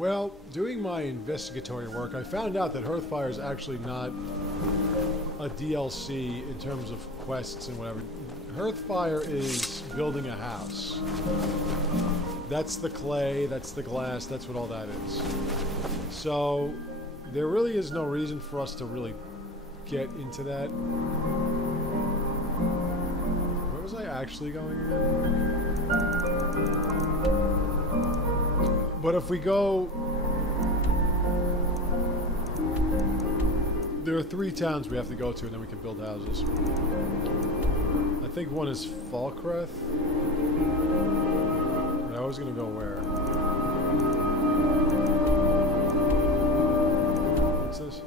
Well, doing my investigatory work, I found out that Hearthfire is actually not a DLC in terms of quests and whatever. Hearthfire is building a house. That's the clay, that's the glass, that's what all that is. So, there really is no reason for us to really get into that. Where was I actually going again? But if we go... There are 3 towns we have to go to and then we can build houses. I think one is Falkreth. And I was going to go where? What's this?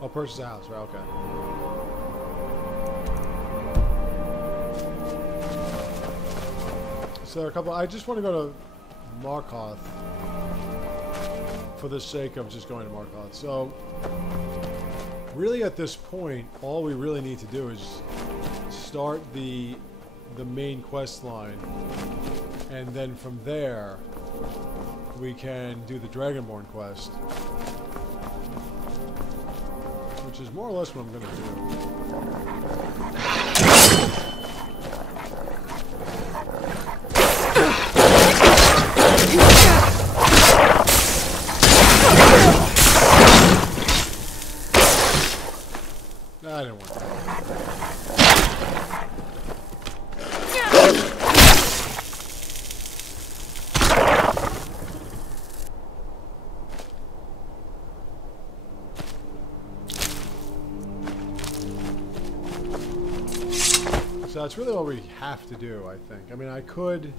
Oh, purchase a house, right? Okay. So there are a couple... I just want to go to Markarth for the sake of just going to Markarth. So, really at this point, all we really need to do is start the main quest line, and then from there we can do the Dragonborn quest, which is more or less what I'm going to do. I didn't want that. So that's really all we have to do, I think. I mean, I could...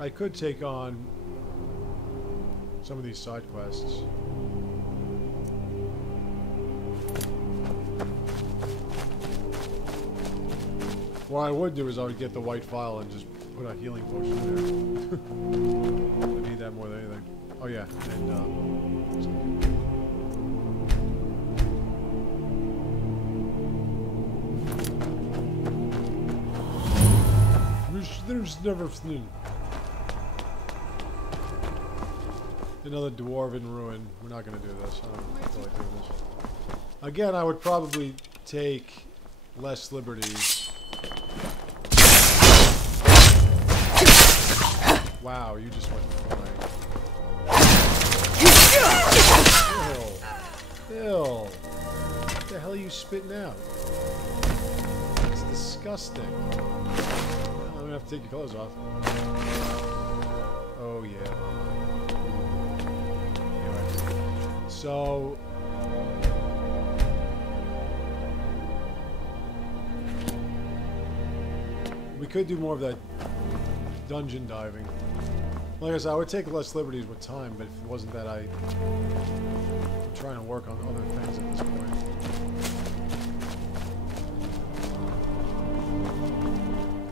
I could take on some of these side quests. What I would do is I would get the white file and just put a healing potion there. I need that more than anything. Oh yeah, and there's never another dwarven ruin. We're not going to do this. I don't feel like doing this. Again, I would probably take less liberties. Wow, you just went flying. Ew. What the hell are you spitting out? It's disgusting. I'm going to have to take your clothes off. Oh, yeah. So, we could do more of that dungeon diving. Like I said, I would take less liberties with time, but if it wasn't that, I'm trying to work on other things at this point.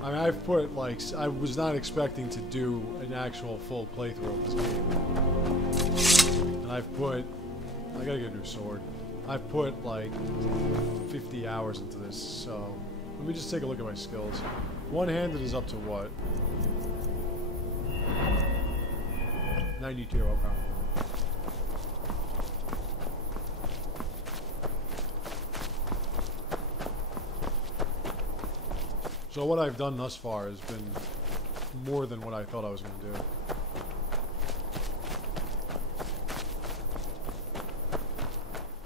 I mean, I've put, like, I was not expecting to do an actual full playthrough of this game. And I've put... I gotta get a new sword. I've put like 50 hours into this, so let me just take a look at my skills. One-handed is up to what? 92, okay. So what I've done thus far has been more than what I thought I was going to do.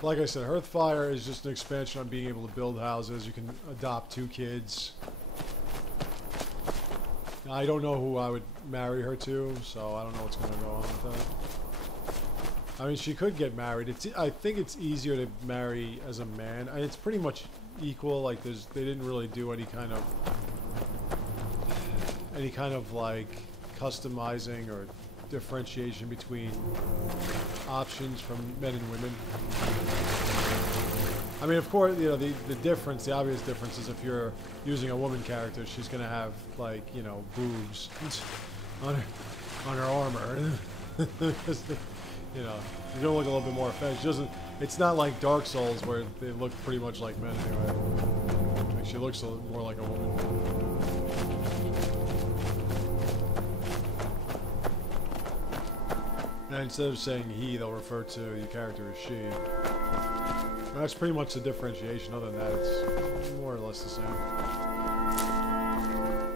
Like I said, Hearthfire is just an expansion on being able to build houses. You can adopt 2 kids. I don't know who I would marry her to, so I don't know what's going to go on with that. I mean, she could get married. I think it's easier to marry as a man. It's pretty much equal. Like, they didn't really do any kind of like customizing or differentiation between options from men and women. I mean, of course, you know, the obvious difference is if you're using a woman character, she's gonna have, like, you know, boobs on her armor. you know, you're gonna look a little bit more feminine. She doesn't. It's not like Dark Souls where they look pretty much like men anyway. Like she looks a little more like a woman. And instead of saying he, they'll refer to your character as she. And that's pretty much the differentiation. Other than that, it's more or less the same.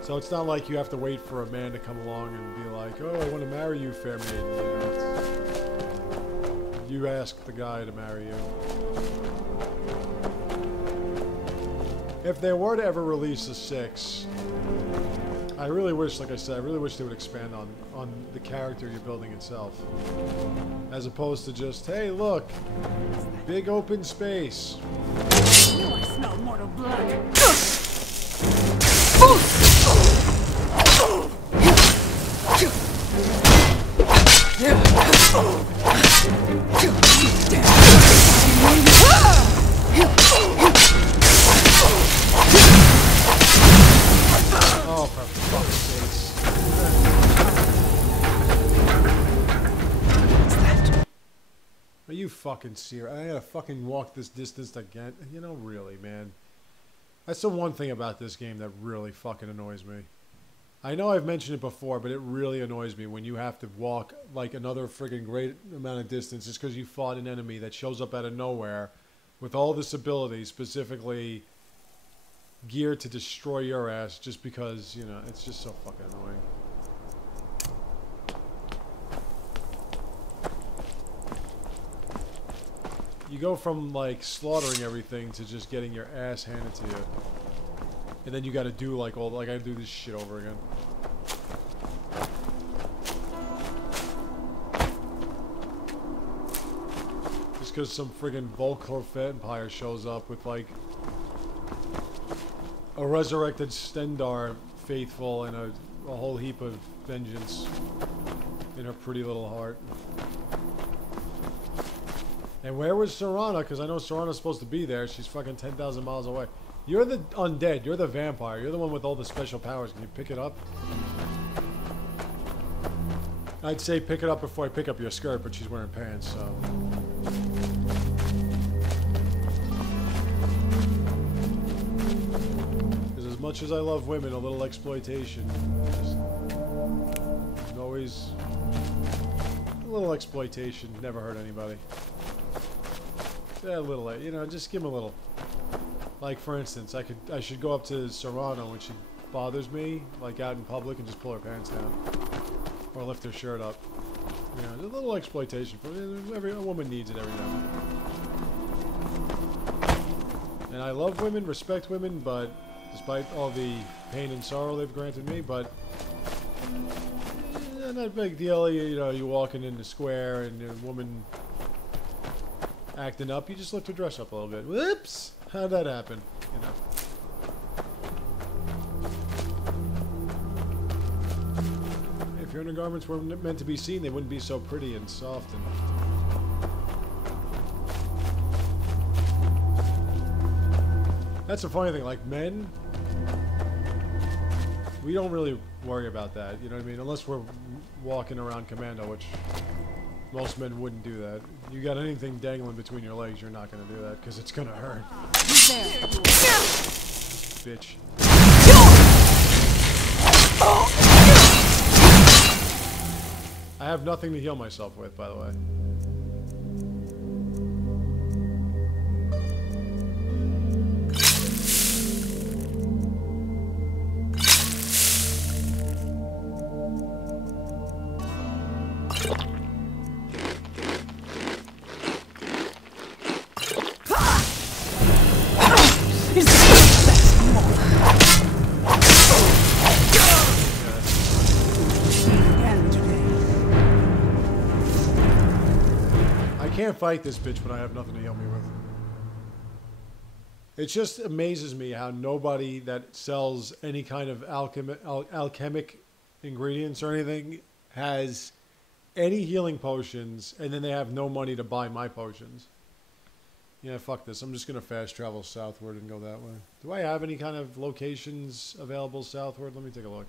So it's not like you have to wait for a man to come along and be like, "Oh, I want to marry you, fair maiden." You know, you ask the guy to marry you. If they were to ever release a 6, I really wish, like I said, I really wish they would expand on the character you're building itself. As opposed to just, hey, look, big open space. I smell mortal blood. Oh, for fuck's sakes. Are you fucking serious? I gotta fucking walk this distance again? You know, really, man. That's the one thing about this game that really fucking annoys me. I know I've mentioned it before, but it really annoys me when you have to walk like another friggin' great amount of distance just because you fought an enemy that shows up out of nowhere with all this ability, specifically geared to destroy your ass just because, you know, it's just so fucking annoying. You go from, like, slaughtering everything to just getting your ass handed to you. And then you gotta do, like, I gotta do this shit over again. Just because some friggin' Volkor vampire shows up with, like, a resurrected Stendarr faithful and a whole heap of vengeance in her pretty little heart. And where was Serana? Because I know Serana's supposed to be there. She's fucking 10,000 miles away. You're the undead. You're the vampire. You're the one with all the special powers. Can you pick it up? I'd say pick it up before I pick up your skirt, but she's wearing pants, so... Because as much as I love women, a little exploitation. Just always... A little exploitation never hurt anybody. Yeah, a little, you know, just give him a little. Like, for instance, I should go up to Serana when she bothers me, like out in public, and just pull her pants down, or lift her shirt up. You know, a little exploitation for every woman needs it every now and then. And I love women, respect women, but despite all the pain and sorrow they've granted me, but not a big deal. You know, you walking in the square and a woman acting up, you just lift her dress up a little bit. Whoops! How'd that happen? You know. If your undergarments were meant to be seen, they wouldn't be so pretty and soft and... That's the funny thing, like men, we don't really worry about that, you know what I mean? Unless we're walking around commando, which most men wouldn't do that. You got anything dangling between your legs, you're not going to do that, because it's going to hurt. Bitch. I have nothing to heal myself with, by the way. I can't fight this bitch when I have nothing to heal me with. It just amazes me how nobody that sells any kind of alchemic ingredients or anything has any healing potions, and then they have no money to buy my potions. Yeah, fuck this. I'm just going to fast travel southward and go that way. Do I have any kind of locations available southward? Let me take a look.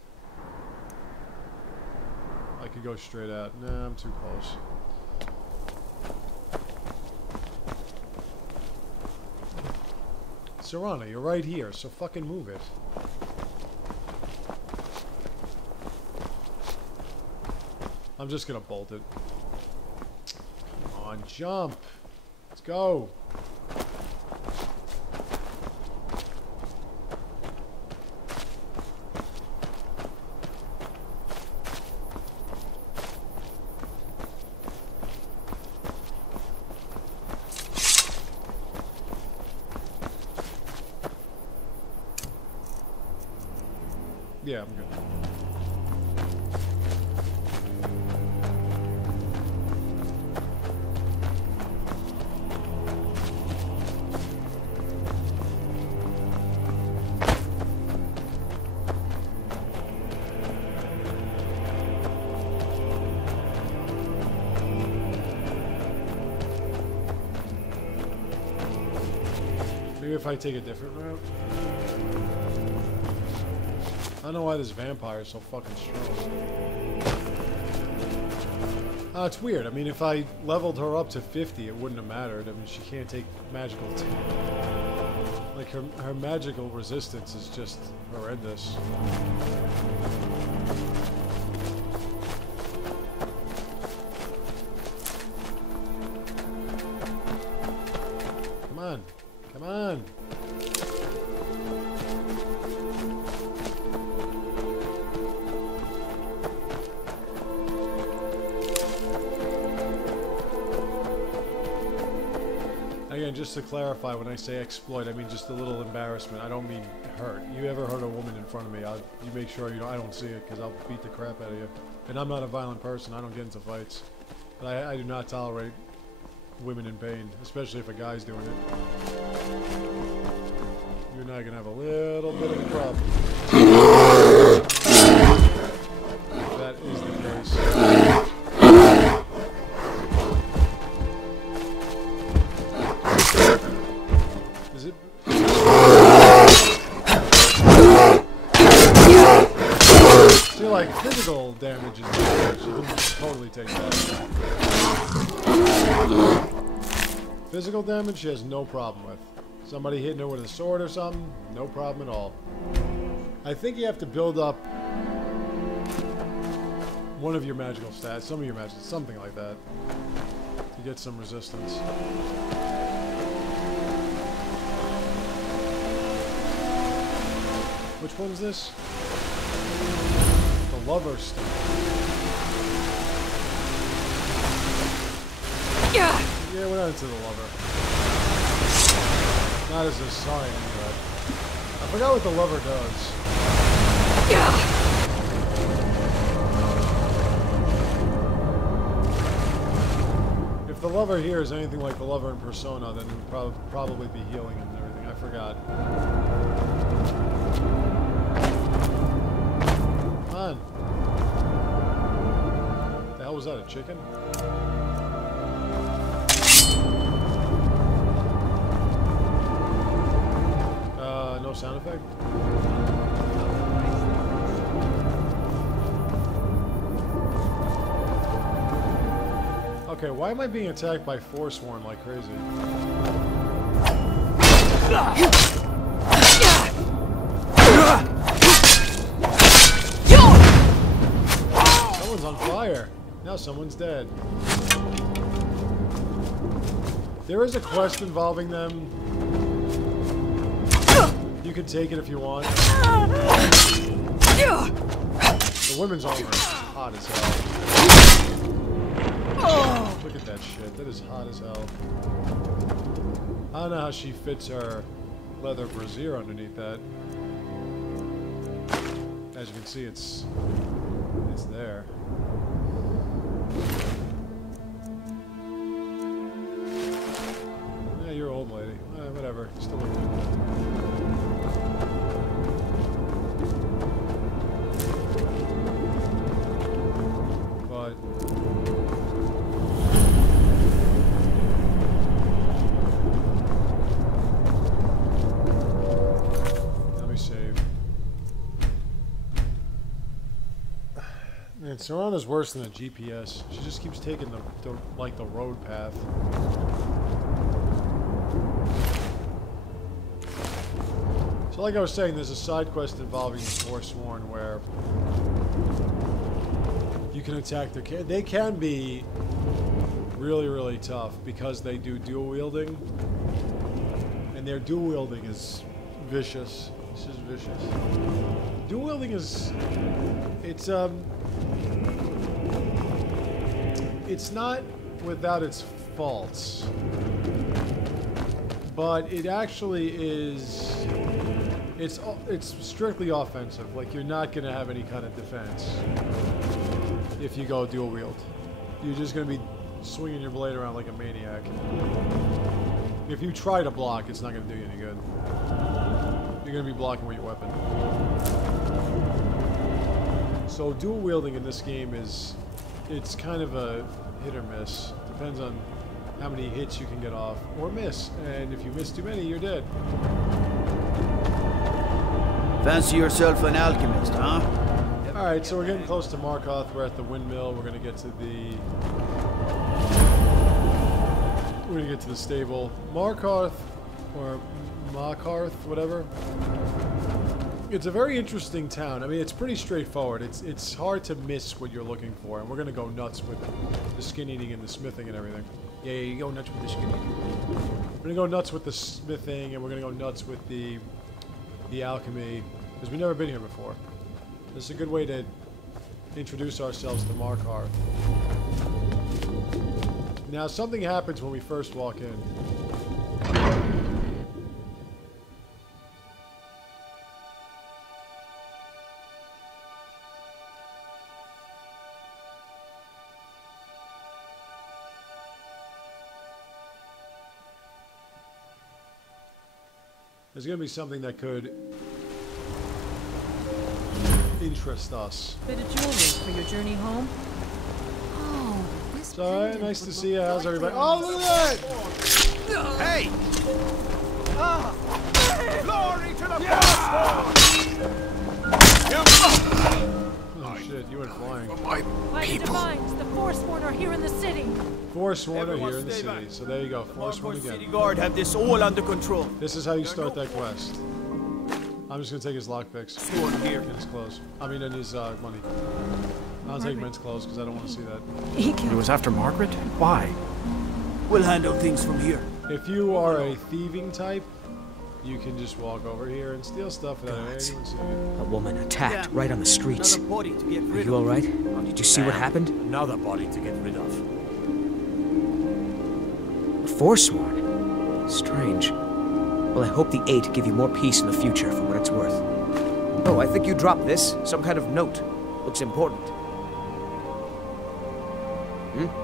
I could go straight out. Nah, I'm too close. Serana, you're right here, so fucking move it. I'm just gonna bolt it. Come on, jump. Let's go. Yeah, I'm good. Maybe if I take a different route. I don't know why this vampire is so fucking strong. It's weird. I mean, if I leveled her up to 50, it wouldn't have mattered. I mean, she can't take magical... Like, her magical resistance is just horrendous. Come on. Come on. Again, just to clarify, when I say exploit, I mean just a little embarrassment. I don't mean hurt. You ever hurt a woman in front of me, you make sure I don't see it, because I'll beat the crap out of you. And I'm not a violent person. I don't get into fights. But I do not tolerate women in pain, especially if a guy's doing it. You and I are going to have a little bit of a problem. That is the case. Is it? See, like, physical damage is bad. She can totally take that. Physical damage she has no problem with. Somebody hitting her with a sword or something, no problem at all. I think you have to build up one of your magical stats, some of your magic, something like that, to get some resistance. Which one's this? The lover stuff. Yeah, we're not into the lover. Not as a sign, anyway. I forgot what the lover does. If the lover here is anything like the lover in Persona, then it would probably be healing and everything. I forgot. Come on. What the hell was that, a chicken? No sound effect? Okay, why am I being attacked by Forsworn like crazy? Someone's on fire. Now someone's dead. There is a quest involving them. You can take it if you want. The women's armor is hot as hell. Look at that shit. That is hot as hell. I don't know how she fits her leather brassiere underneath that. As you can see, it's there. Yeah, you're old lady. Whatever. Still look good. Man, Serana's worse than a GPS. She just keeps taking the road path. So like I was saying, there's a side quest involving Forsworn where you can attack their... They can be really, really tough because they do dual wielding. And their dual wielding is vicious. This is vicious. Dual wielding is... It's not without its faults. But it actually is... It's strictly offensive. Like, you're not going to have any kind of defense if you go dual wield. You're just going to be swinging your blade around like a maniac. If you try to block, it's not going to do you any good. You're going to be blocking with your weapon. So dual wielding in this game is... It's kind of a hit or miss. Depends on how many hits you can get off. Or miss. And if you miss too many, you're dead. Fancy yourself an alchemist, huh? Alright, so we're getting close to Markarth. We're at the windmill. We're going to get to the... We're going to get to the stable. Markarth, or Markarth, whatever. It's a very interesting town. I mean, it's pretty straightforward. It's hard to miss what you're looking for. And we're going to go nuts with the skin eating and the smithing and everything. Yeah, you go nuts with the skin eating. We're going to go nuts with the smithing, and we're going to go nuts with the alchemy, because we've never been here before. This is a good way to introduce ourselves to Markarth. Now, something happens when we first walk in. There's going to be something that could interest us. Bit of jewelry for your journey home. Oh, this It's alright, pendant nice would to look see you. How's like everybody? it Oh, on look at that! Hey! Glory to the Oh shit, you went flying. Mighty Divines, the Forsworn are here in the city. Forsworn are Everyone here in the stay city, back. so there you go, Forsworn City again. Guard have this all under control. This is how you start that quest. I'm just gonna take his lockpicks. Sword here. And his clothes. I mean, and his money. I'll take men's clothes because I don't want to see that. He It killed was after Margaret? Why? We'll handle things from here. If you are a thieving type, you can just walk over here and steal stuff without anyone seeing it. A woman attacked Yeah. right on the streets. Another body to get Are rid you of. alright? Did you see what happened? Another body to get rid of. A Forsworn? Strange. Well, I hope the Eight give you more peace in the future for what it's worth. Oh, I think you dropped this. Some kind of note. Looks important.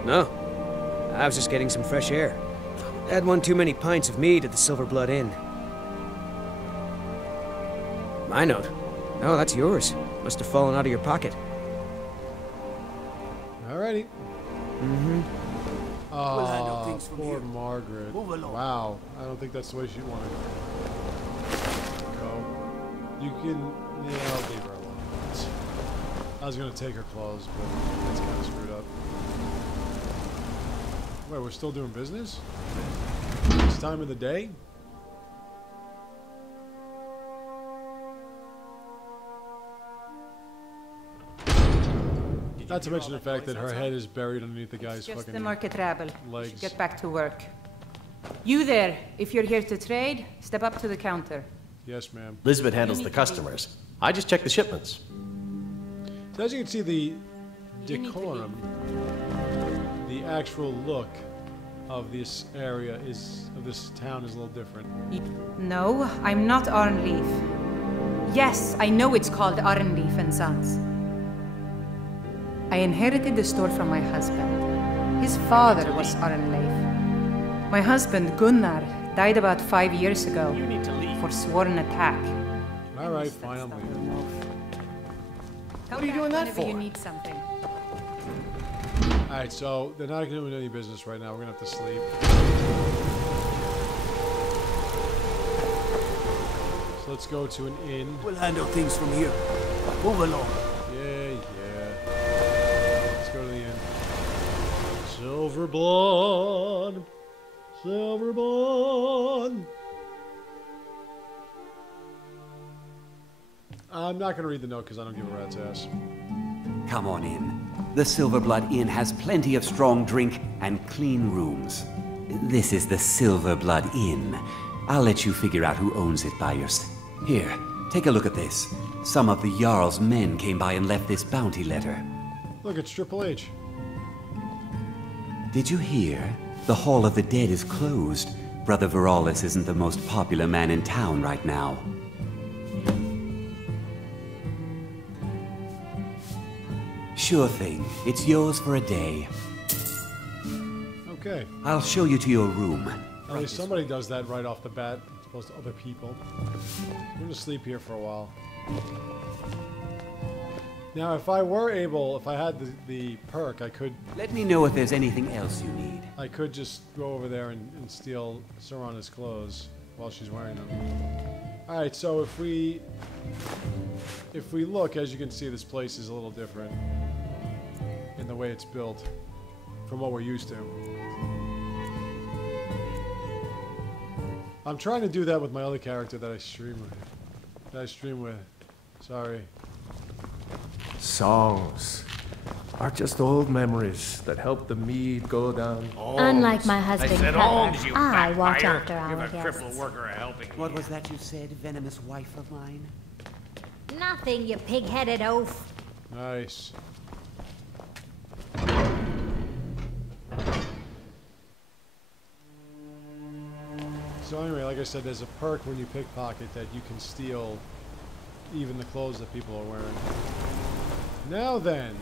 No. I was just getting some fresh air. Had one too many pints of mead at the Silver Blood Inn. My note? No, that's yours. Must have fallen out of your pocket. Alrighty. We'll handle things from Poor here. Margaret. Move along. Wow. I don't think that's the way she wanted to go. You can... Yeah, I'll leave her alone. I was going to take her clothes, but that's kind of screwed up. Wait, we're still doing business? This time of the day? Not to mention the fact that her head is buried underneath the guy's Just fucking the market rabble. legs. Get back to work. You there, if you're here to trade, step up to the counter. Yes, ma'am. Lisbeth handles the customers. I just check the shipments. So as you can see, the decorum, the actual look of this area of this town is a little different. No, I'm not Arnleaf. Yes, I know it's called Arnleaf and Sons. I inherited the store from my husband. His father was Arnleif. My husband, Gunnar, died about 5 years ago for sworn attack. All right, fine, I'm leaving. What are you doing that whenever for? you need something. All right, so they're not doing any business right now. We're gonna have to sleep. So let's go to an inn. We'll handle things from here. Move along. Yeah. Let's go to the inn. Silverblood. I'm not going to read the note because I don't give a rat's ass. Come on in. The Silverblood Inn has plenty of strong drink and clean rooms. This is the Silverblood Inn. I'll let you figure out who owns it by yourself. Here, take a look at this. Some of the Jarl's men came by and left this bounty letter. Look, it's Triple H. Did you hear? The Hall of the Dead is closed. Brother Veralis isn't the most popular man in town right now. Sure thing. It's yours for a day. Okay. I'll show you to your room. At least somebody does that right off the bat, as opposed to other people. I'm going to sleep here for a while. Now, if I were able, if I had the perk, I could... Let me know if there's anything else you need. I could just go over there and steal Serana's clothes while she's wearing them. Alright, so if we look, as you can see, this place is a little different in the way it's built from what we're used to. I'm trying to do that with my other character that I stream with. Sorry. Songs are just old memories that help the mead go down. Unlike my husband, Peter, I watch after our Give a crippled guests. worker a helping What hand. was that you said, venomous wife of mine? Nothing, you pig-headed oaf. Nice. So anyway, like I said, there's a perk when you pickpocket that you can steal even the clothes that people are wearing. Now then,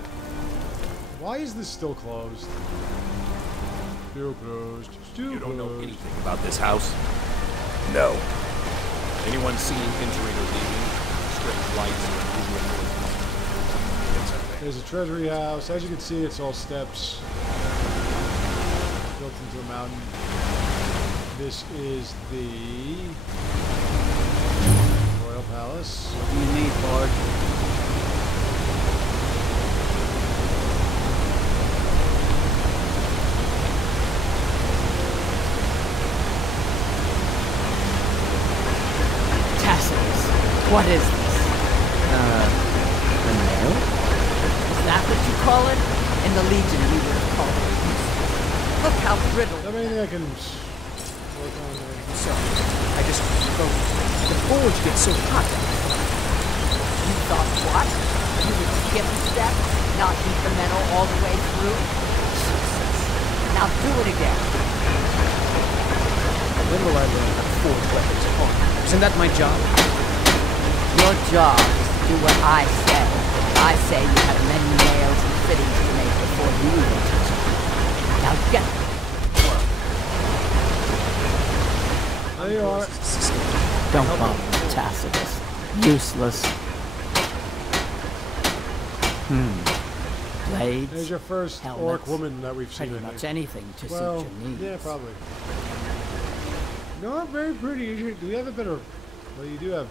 why is this still closed? Still closed. Still You don't know closed. anything about this house? No. Anyone seen entering or leaving? Strange lights or unusual noises? It's okay. There's a treasury house. As you can see, it's all steps built into a mountain. This is the Royal Palace. What do you need, Bard? Tacitus, what is this? A nail? Is that what you call it? In the Legion, we would have called it. Look how brittle. Is there anything I can work on there? So, I just... Well, the forge gets so hot. You thought what? You would skip a step? Not heat the metal all the way through? Jesus. Now do it again. When will I learn how to forge weapons apart? Isn't that my job? Your job is to do what I say. I say you have many nails and fittings to make before you will touch it. Now get to work. There you are. Don't bother, Tacitus. Useless. Blades. There's your first orc helmets, woman that we've seen. Pretty I much think. anything to Well, suit your needs. yeah, probably. Not very pretty. Do you have a better... Well, you do have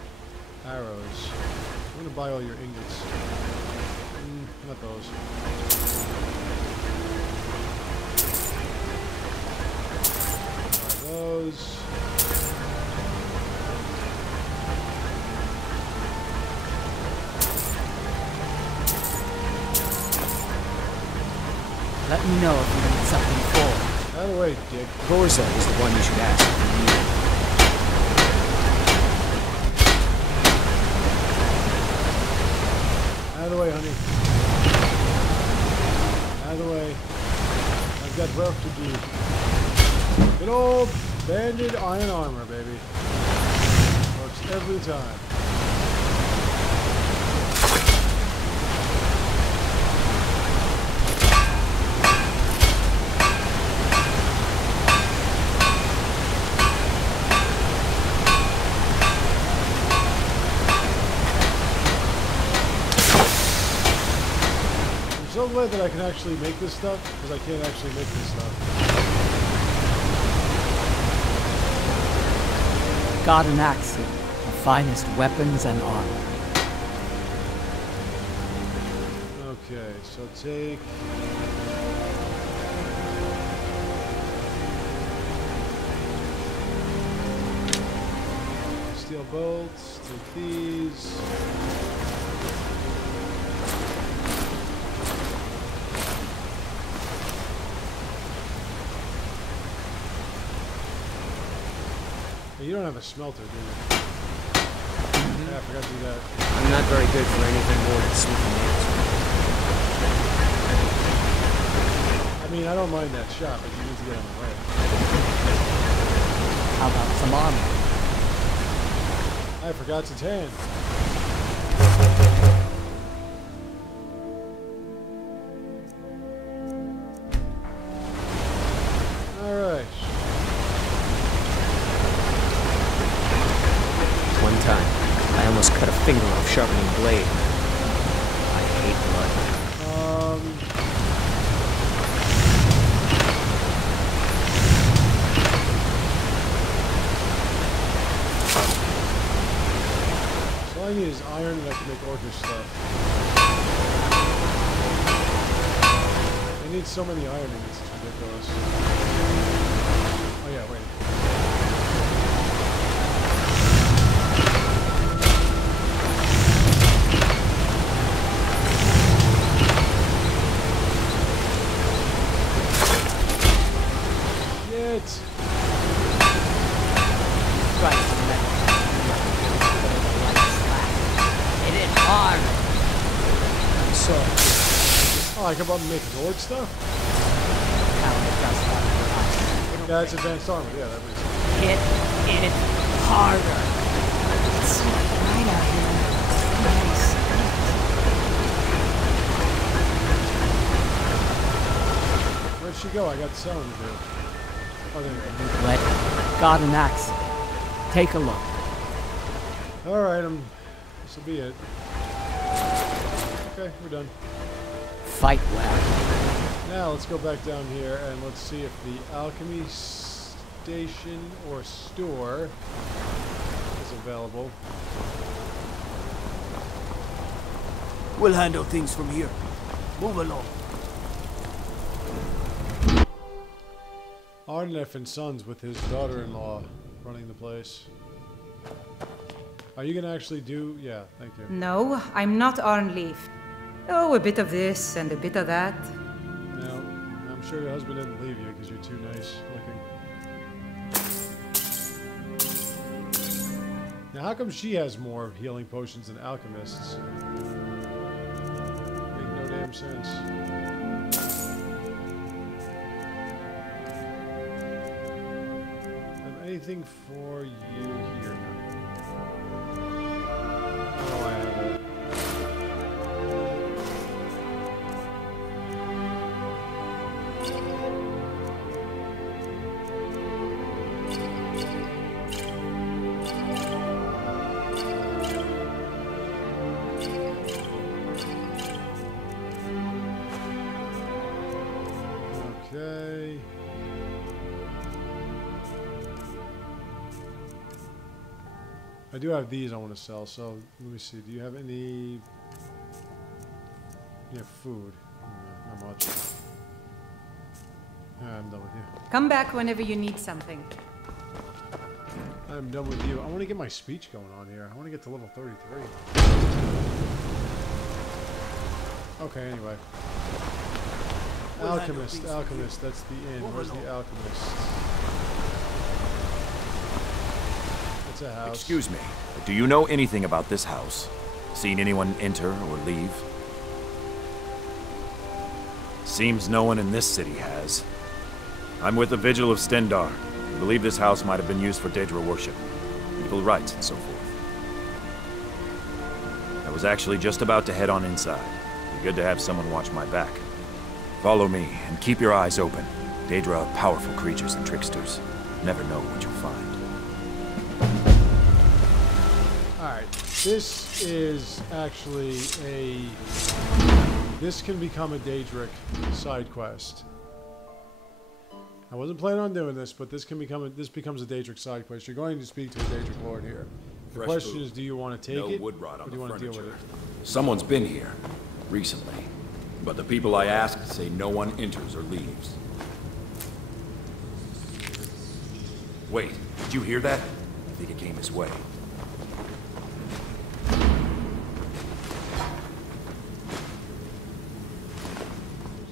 arrows. I'm going to buy all your ingots. Not those. Buy those. Let me know if you need something for. Out of the way, dick. Gorza is the one you should ask if you need it. Out of the way, honey. Out of the way. I've got work to do. Good old banded iron armor, baby. Works every time. I'm so glad that I can actually make this stuff, because I can't actually make this stuff. Got an axe here. The finest weapons and armor. Okay, so take... Steel bolts, take these. Hey, you don't have a smelter, do you? Yeah, I forgot to do that. I'm not very good for anything more than sneaking nails. I mean, I don't mind that shot, but you need to get on the way. How about some armor? I forgot to tan. Alright. One time, I almost cut a finger off sharpening a blade. I hate blood. All I need is iron and I can make orcish stuff. I need so many iron ingots, it's ridiculous. Oh yeah, wait. Shit! Strike the metal. Hit it hard. So, oh, I can make orc stuff? Yeah, that's advanced armor. Yeah, that makes sense. Hit it harder. It's so bright out here. Nice. Where'd she go? I got selling to do. Oh, there you go. Let got an axe. Take a look. Alright, this will be it. Okay, we're done. Fight well. Now let's go back down here and let's see if the alchemy station or store is available. We'll handle things from here. Move along. Arnef and Sons with his daughter-in-law running the place. Are you gonna actually do? Yeah, thank you. No, I'm not Arnleif. Oh, a bit of this and a bit of that. No, I'm sure your husband didn't leave you because you're too nice looking. Now, how come she has more healing potions than alchemists? Make no damn sense. Have anything for you here now? Oh, I have it. Okay. I do have these I want to sell, so let me see. Do you have any... You have food. Not much. I'm done with you. Come back whenever you need something. I'm done with you. I want to get my speech going on here. I want to get to level 33. Okay, anyway. Alchemist, alchemist, that's the inn. Where's the alchemist? It's a house. Excuse me, do you know anything about this house? Seen anyone enter or leave? Seems no one in this city has. I'm with the Vigilant of Stendarr. I believe this house might have been used for Daedra worship, evil rites, and so forth. I was actually just about to head on inside. Be good to have someone watch my back. Follow me, and keep your eyes open. Daedra are powerful creatures and tricksters. Never know what you'll find. Alright, this is actually a... This can become a Daedric side quest. I wasn't planning on doing this, but this becomes a Daedric side quest. You're going to speak to a Daedric Lord here. The question is, do you want to take it, wood rot or do you want to deal with it? Someone's been here, recently. But the people I asked say no one enters or leaves. Wait, did you hear that? I think it came his way.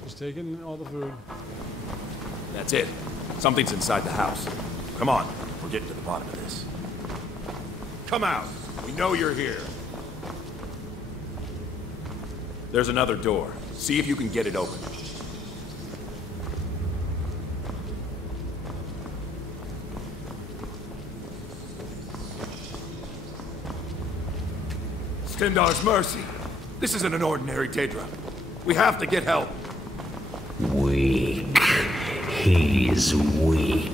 Just taking all the food. That's it. Something's inside the house. Come on, we're getting to the bottom of this. Come out! We know you're here. There's another door. See if you can get it open. Stendarr's mercy. This isn't an ordinary Daedra. We have to get help. Weak. He's weak.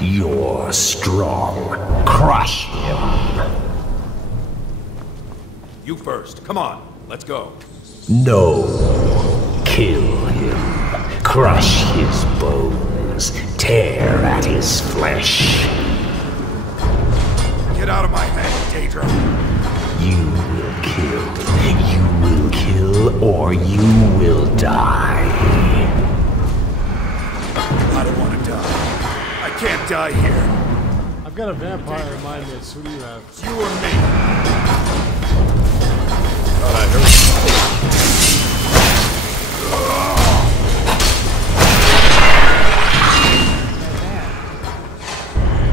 You're strong. Crush him. You first. Come on. Let's go. No. Kill him. Crush his bones. Tear at his flesh. Get out of my head, Daedra. You will kill. You will kill, or you will die. I don't want to die. I can't die here. I've got a vampire in mind, Mitz. Who do you have? You or me? Thought I heard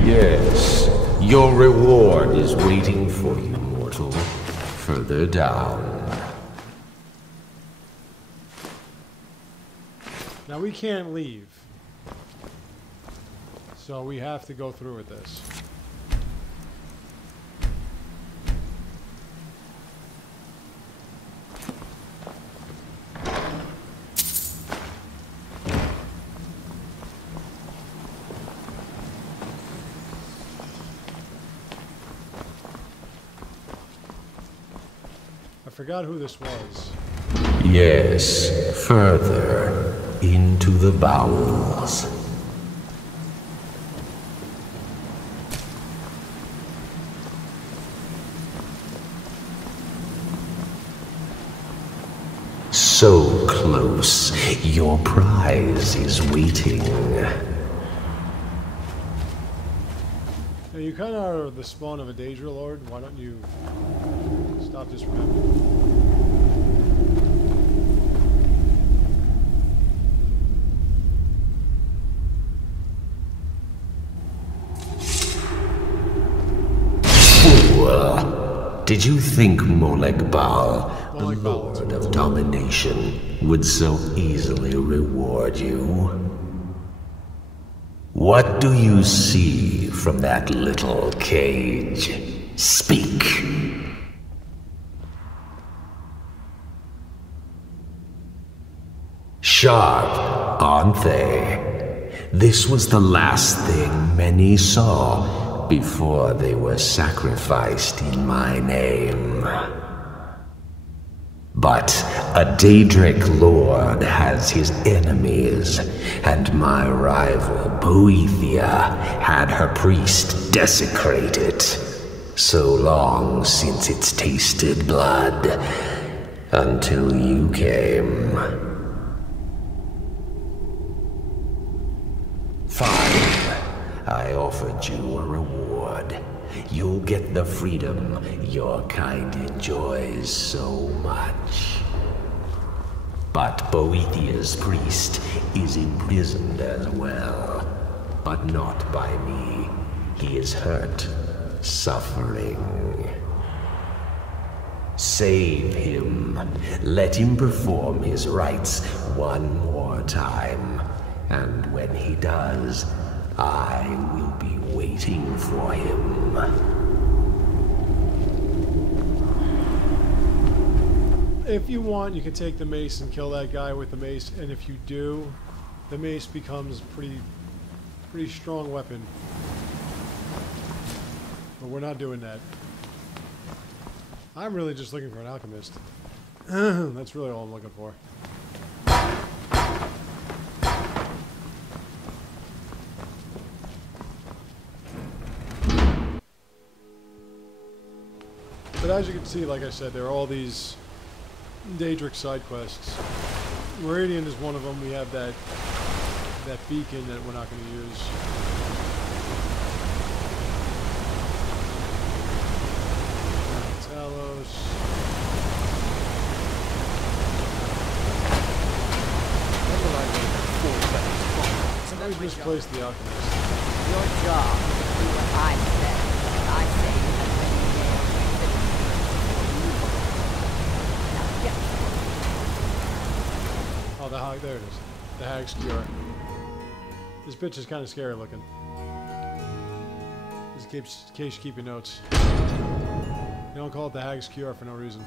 you. Yes, your reward is waiting for you, mortal. Further down. Now we can't leave. So we have to go through with this. I forgot who this was. Yes, further into the bowels. So close, your prize is waiting. Now you kind of are the spawn of a Daedric Lord. Why don't you stop this from happening? Did you think Molag Bol, the Lord of Domination, would so easily reward you? What do you see from that little cage? Speak! Sharp, aren't they? This was the last thing many saw before they were sacrificed in my name. But a Daedric Lord has his enemies, and my rival Boethia had her priest desecrated. So long since it's tasted blood, until you came. Fine. I offered you a reward. You'll get the freedom your kind enjoys so much. But Boethia's priest is imprisoned as well. But not by me. He is hurt, suffering. Save him. Let him perform his rites one more time. And when he does, I will be waiting for him. If you want, you can take the mace and kill that guy with the mace, and if you do, the mace becomes pretty strong weapon. But we're not doing that. I'm really just looking for an alchemist. That's really all I'm looking for. But as you can see, like I said, there are all these Daedric side quests. Meridian is one of them. We have that beacon that we're not going to use. Talos. Somebody misplaced the alchemist. Your job is to do what I Hag's Cure. This bitch is kind of scary looking. Just in case you keep your notes. You don't call it the Hag's Cure for no reason.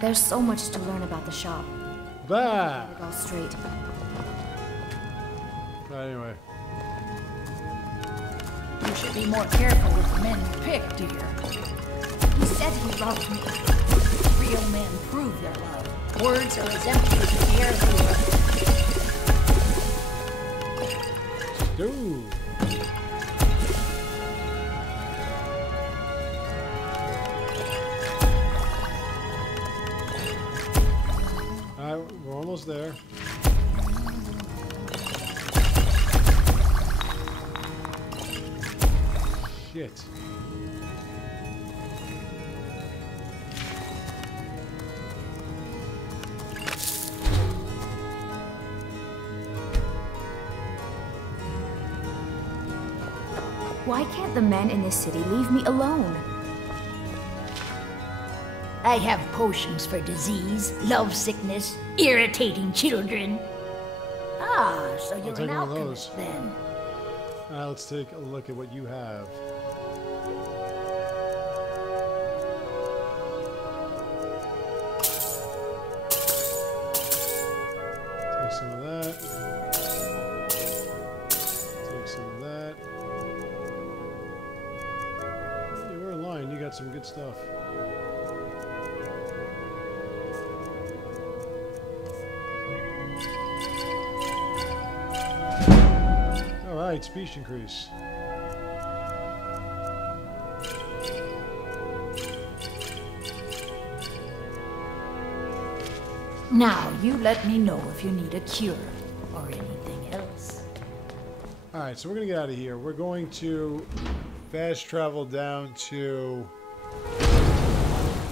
There's so much to learn about the shop. Bah! Get it all straight. Anyway. You should be more careful with the men you pick, dear. He said he loved me. Real men prove their love. Words are as empty as the air they breathe. Dude. Alright, we're almost there. Shit. Why can't the men in this city leave me alone? I have potions for disease, love sickness, irritating children. Ah, so you're an alchemist then. Let's take a look at what you have. Take some of that. Take some of that. You were in line, you got some good stuff. Alright, speech increase. Now, you let me know if you need a cure or anything else. Alright, so we're going to get out of here. We're going to fast travel down to...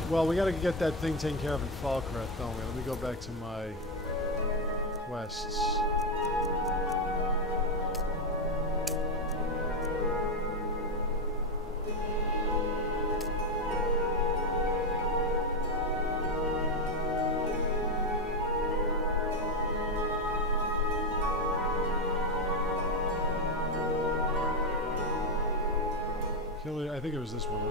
Well, we got to get that thing taken care of in Falkreath, don't we? Let me go back to my quests. I think it was this one.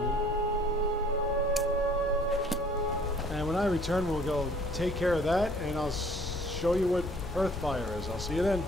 And when I return, we'll go take care of that, and I'll show you what Earthfire is. I'll see you then.